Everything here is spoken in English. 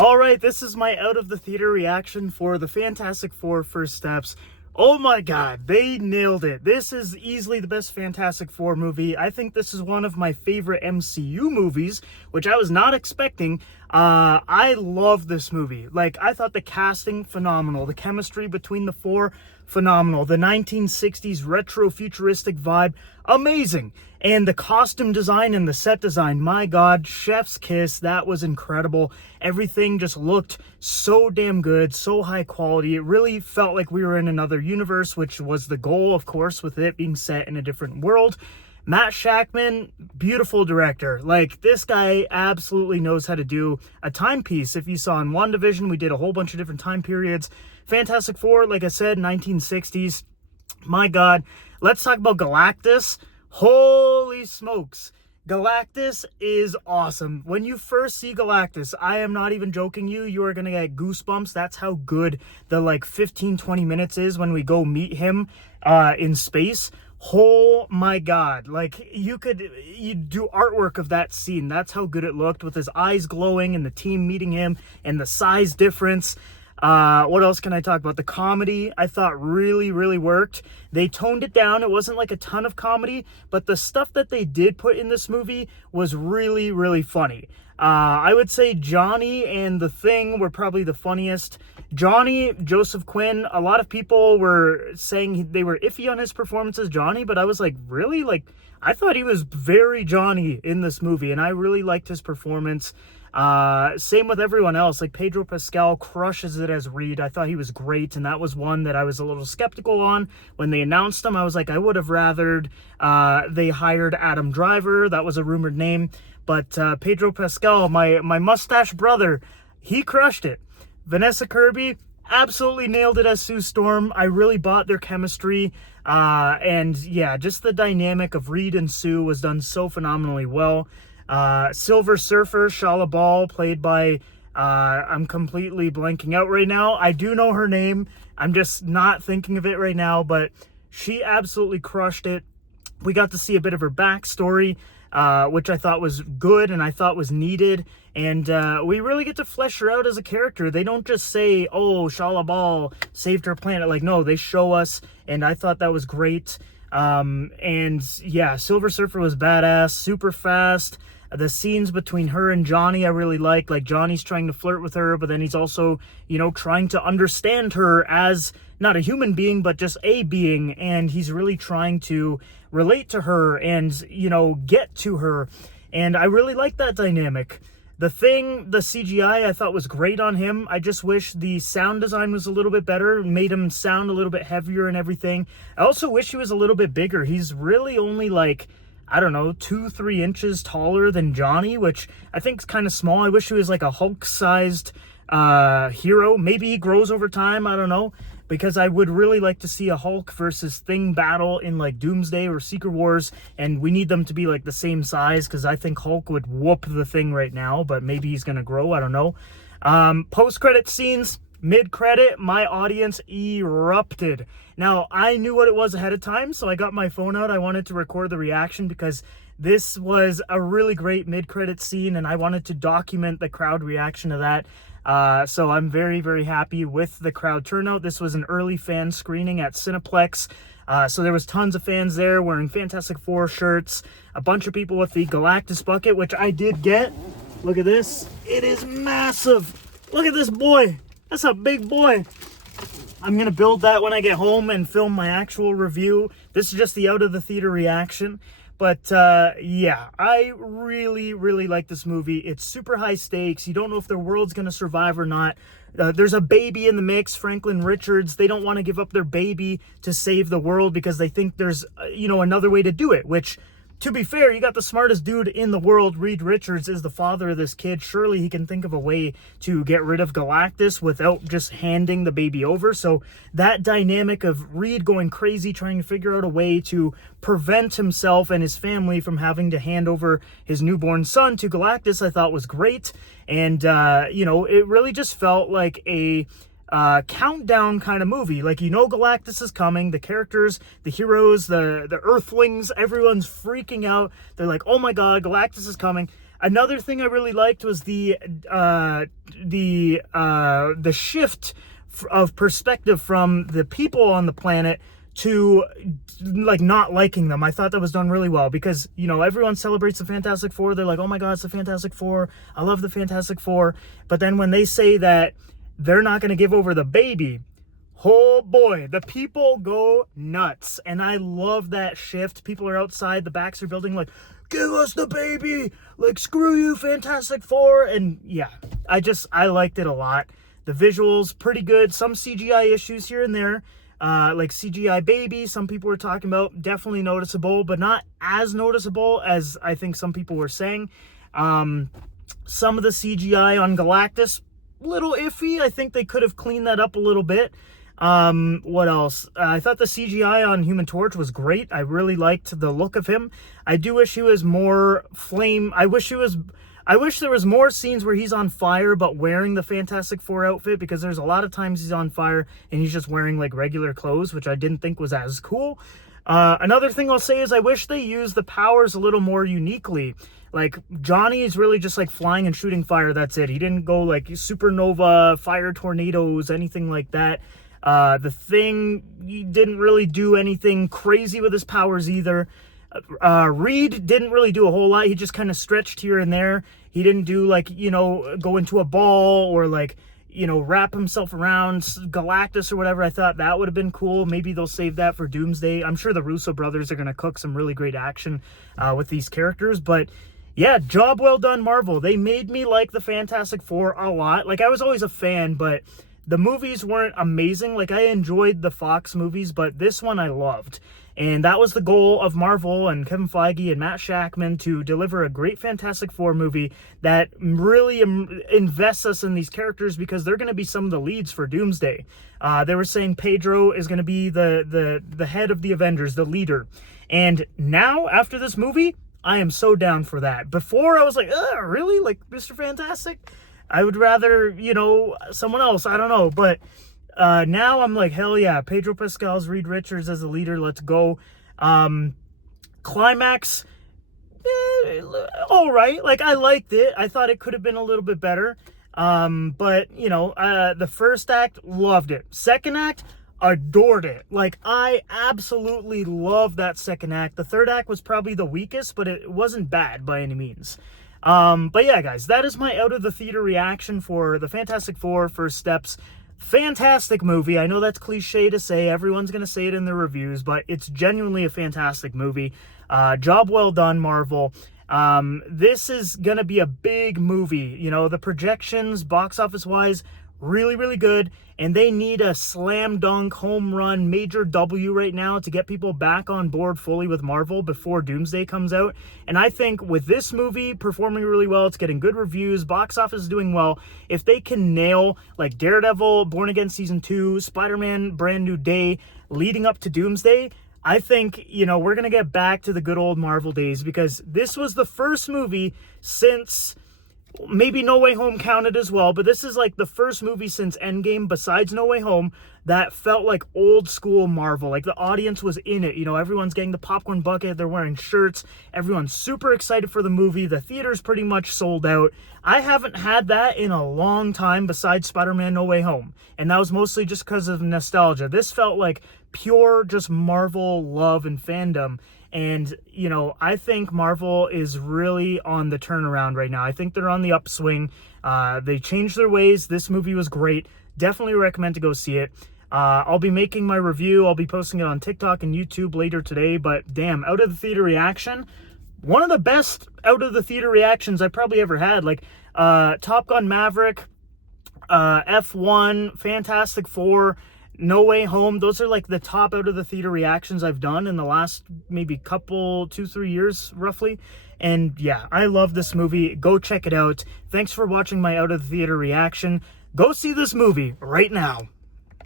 All right, this is my out of the theater reaction for the Fantastic Four First Steps. Oh my god, they nailed it. This is easily the best Fantastic Four movie. I think this is one of my favorite MCU movies, which I was not expecting. I love this movie. Like, I thought the casting, phenomenal. The chemistry between the four, phenomenal. The 1960s retro futuristic vibe, amazing. And the costume design and the set design, my god, chef's kiss, that was incredible. Everything just looked so damn good, so high quality. It really felt like we were in another universe, which was the goal, of course, with it being set in a different world. Matt Shakman, beautiful director. Like, this guy absolutely knows how to do a timepiece. If you saw in WandaVision, we did a whole bunch of different time periods. Fantastic Four, like I said, 1960s. My god. Let's talk about Galactus. Holy smokes. Galactus is awesome. When you first see Galactus, I am not even joking you are gonna get goosebumps. That's how good the 15-20 minutes is when we go meet him in space. Oh my god, like, you do artwork of that scene. That's how good it looked, with his eyes glowing and the team meeting him and the size difference. What else can I talk about? The comedy, I thought really worked. They toned it down. It wasn't like a ton of comedy, but the stuff that they did put in this movie was really funny. I would say Johnny and The Thing were probably the funniest. Johnny, Joseph Quinn, a lot of people were saying they were iffy on his performance as Johnny, but I was like, really? Like, I thought he was very Johnny in this movie, and I really liked his performance. Same with everyone else. Like, Pedro Pascal crushes it as Reed. I thought he was great, and that was one that I was a little skeptical on when they announced him. I was like, I would have rathered they hired Adam Driver. That was a rumored name, but Pedro Pascal, my mustache brother, he crushed it. Vanessa Kirby absolutely nailed it as Sue Storm. I really bought their chemistry, and yeah, just the dynamic of Reed and Sue was done so phenomenally well. Silver Surfer, Shala Ball, played by, I'm completely blanking out right now. I do know her name. I'm just not thinking of it right now, but she absolutely crushed it. We got to see a bit of her backstory, which I thought was good and I thought was needed. And we really get to flesh her out as a character. They don't just say, oh, Shala Ball saved her planet. Like, no, they show us, and I thought that was great. And yeah, Silver Surfer was badass, super fast. The scenes between her and Johnny I really like Johnny's trying to flirt with her, but then he's also, trying to understand her as not a human being, but just a being, and he's really trying to relate to her and, get to her, and I really like that dynamic. The Thing, the CGI, I thought was great on him. I just wish the sound design was a little bit better, made him sound a little bit heavier and everything. I also wish he was a little bit bigger. He's really only 2-3 inches taller than Johnny, which I think is kind of small. I wish he was like a Hulk-sized hero. Maybe he grows over time, I don't know, because I would really like to see a Hulk versus Thing battle in Doomsday or Secret Wars, and we need them to be the same size, because I think Hulk would whoop the Thing right now, but maybe he's gonna grow, I don't know. Post-credit scenes, mid-credit, my audience erupted. Now, I knew what it was ahead of time, so I got my phone out. I wanted to record the reaction because this was a really great mid-credit scene, and I wanted to document the crowd reaction to that. So I'm very happy with the crowd turnout. This was an early fan screening at Cineplex. So there was tons of fans there wearing Fantastic Four shirts, a bunch of people with the Galactus bucket, which I did get. Look at this. It is massive. Look at this boy. That's a big boy. I'm going to build that when I get home and film my actual review. This is just the out of the theater reaction. But yeah, I really like this movie. It's super high stakes. You don't know if their world's going to survive or not. There's a baby in the mix, Franklin Richards. They don't want to give up their baby to save the world because they think there's, another way to do it, which, to be fair, you got the smartest dude in the world. Reed Richards is the father of this kid. Surely he can think of a way to get rid of Galactus without just handing the baby over. So that dynamic of Reed going crazy, trying to figure out a way to prevent himself and his family from having to hand over his newborn son to Galactus, I thought was great. And, it really just felt like a countdown kind of movie. Galactus is coming, the characters, the heroes, the earthlings, everyone's freaking out. They're like, oh my god, Galactus is coming. Another thing I really liked was the shift of perspective from the people on the planet to like not liking them. I thought that was done really well because, you know, everyone celebrates the Fantastic Four. They're like, oh my God, it's the Fantastic Four. I love the Fantastic Four. But then when they say that they're not going to give over the baby, oh boy, the people go nuts. And I love that shift. People are outside the Baxter building like, give us the baby. Like, screw you, Fantastic Four. And yeah, I liked it a lot. The visuals, pretty good. Some CGI issues here and there. Like CGI baby, some people were talking about, definitely noticeable, but not as noticeable as I think some people were saying. Some of the CGI on Galactus, little iffy. I think they could have cleaned that up a little bit. What else? I thought the CGI on Human Torch was great. I really liked the look of him. I do wish he was more flame. I wish there was more scenes where he's on fire but wearing the Fantastic Four outfit, because there's a lot of times he's on fire and he's just wearing like regular clothes, which I didn't think was as cool. Another thing I'll say is I wish they used the powers a little more uniquely. Like, Johnny is really just like flying and shooting fire, that's it. He didn't go like supernova, fire tornadoes, anything like that. The Thing, he didn't really do anything crazy with his powers either. Reed didn't really do a whole lot. He just kind of stretched here and there. He didn't do like, you know, go into a ball or like, you know, wrap himself around Galactus or whatever. I thought that would have been cool. Maybe they'll save that for Doomsday. I'm sure the Russo brothers are going to cook some really great action with these characters. But yeah, job well done, Marvel. They made me like the Fantastic Four a lot. Like, I was always a fan, but the movies weren't amazing. Like, I enjoyed the Fox movies, but this one I loved. And that was the goal of Marvel and Kevin Feige and Matt Shakman, to deliver a great Fantastic Four movie that really invests us in these characters, because they're going to be some of the leads for Doomsday. They were saying Pedro is going to be the head of the Avengers, the leader. And now, after this movie, I am so down for that. Before, I was like, really? Like, Mr. Fantastic? I would rather, you know, someone else. I don't know. But now I'm like, hell yeah. Pedro Pascal's Reed Richards as the leader. Let's go. Climax, all right. Like, I liked it. I thought it could have been a little bit better. But, you know, the first act, loved it. Second act, adored it. Like, I absolutely love that second act. The third act was probably the weakest, but it wasn't bad by any means. But yeah, guys, that is my out of the theater reaction for the Fantastic Four First Steps. Fantastic movie. I know that's cliche to say. Everyone's going to say it in their reviews, but it's genuinely a fantastic movie. Job well done, Marvel. This is going to be a big movie. You know, the projections, box office wise, really, really good. And they need a slam dunk, home run, major W right now to get people back on board fully with Marvel before Doomsday comes out. And I think with this movie performing really well, it's getting good reviews, box office is doing well. If they can nail like Daredevil, Born Again Season 2, Spider-Man, Brand New Day, leading up to Doomsday, I think, you know, we're going to get back to the good old Marvel days, because this was the first movie since, maybe No Way Home counted as well, but this is like the first movie since Endgame, besides No Way Home, that felt like old school Marvel. Like, the audience was in it. You know, everyone's getting the popcorn bucket. They're wearing shirts. Everyone's super excited for the movie. The theater's pretty much sold out. I haven't had that in a long time besides Spider-Man No Way Home. And that was mostly just because of nostalgia. This felt like pure just Marvel love and fandom. And, you know, I think Marvel is really on the turnaround right now. I think they're on the upswing. They changed their ways. This movie was great. Definitely recommend to go see it. I'll be making my review. I'll be posting it on TikTok and YouTube later today. But damn, out of the theater reaction, one of the best out of the theater reactions I probably ever had. Like, Top Gun Maverick, F1, Fantastic Four, No Way Home, those are like the top out of the theater reactions I've done in the last maybe couple, 2-3 years roughly. And yeah, I love this movie. Go check it out. Thanks for watching my out of the theater reaction. Go see this movie right now.